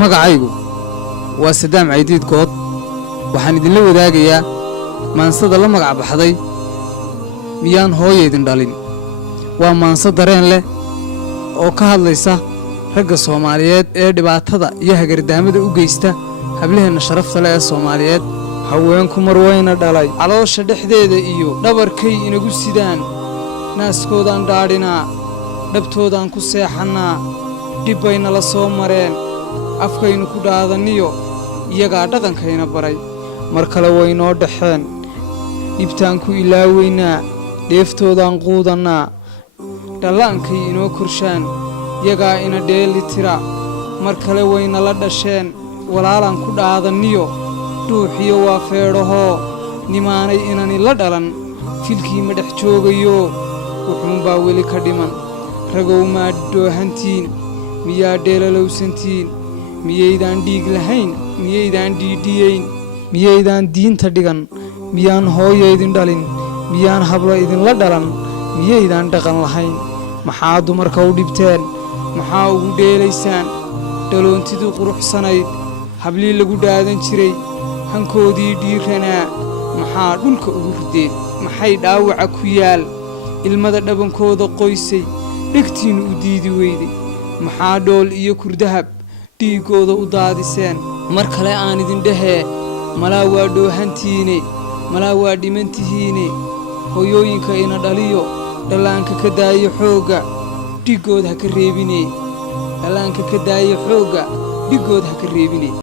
magacaygu waa Sadaam Caydiid Good waxaan idinla wadaagayaa maansada la magac baxday miyaan hooyaydin dhalin waa maansa dareen leh oo ka hadlaysa ragga Soomaaliyeed ee dhibaatada iyo hagardaamada u geysta hablaheena sharafta leh ee Soomaaliyeed haweenku marwayna dhalay caloosha dhexdeeda iyo dhabarkay inagu sidaan naaskoodan dhaadhinaa dhabtoodan ku seexanaa dibbayna la soo mareen afkaynu ku dhaadaniyo iyagaa dhaqankayna baray mar kale waynoo dhaxeen dhibtaan ku ilaaweynaa dheeftoodan quudannaa dhallaankay inoo korshaan iyagaa ina dheeli tira mar kale wayna la dhasheen walaalaan ku dhaadaniyo dhuuxiyo waa feedhahoo nimaanay inani la dhalan filkii ma dhex joogayo wuxuunbaa weli ka dhiman ragow maa dhoohantiin miyaa dheelalowsantiin miyaydaan dhiig lahayn miyaydaan dhiidhiyayn miyaydaan diinta dhigan miyaan hooyaydin dhalin miyaan hablo idinla dhalan miyaydaan dhaqan lahayn maxaa dumarka u dhibteen maxaa ugu dheelaysaan dhaloontidii quruxsanayd hablii lagu dhaadan jiray hankoodii dhiiranaa maxaa dhulka ugu rideen maxay dhaawaca ku yaal ilmada dhabankooda qoysay dhegtiinnu u diidi weyday maxaa dhool iyo kurdahab dhiiggooda u daadiseen mar kale aan idin dhahee malaa waa dhoohantiine malaa waa dhimantihiine hooyooyinka ina dhaliyo dhallaanka ka daayo xoogga dhiggood ha ka reebine dhallaanka ka daayo xoogga dhiggood ha ka reebine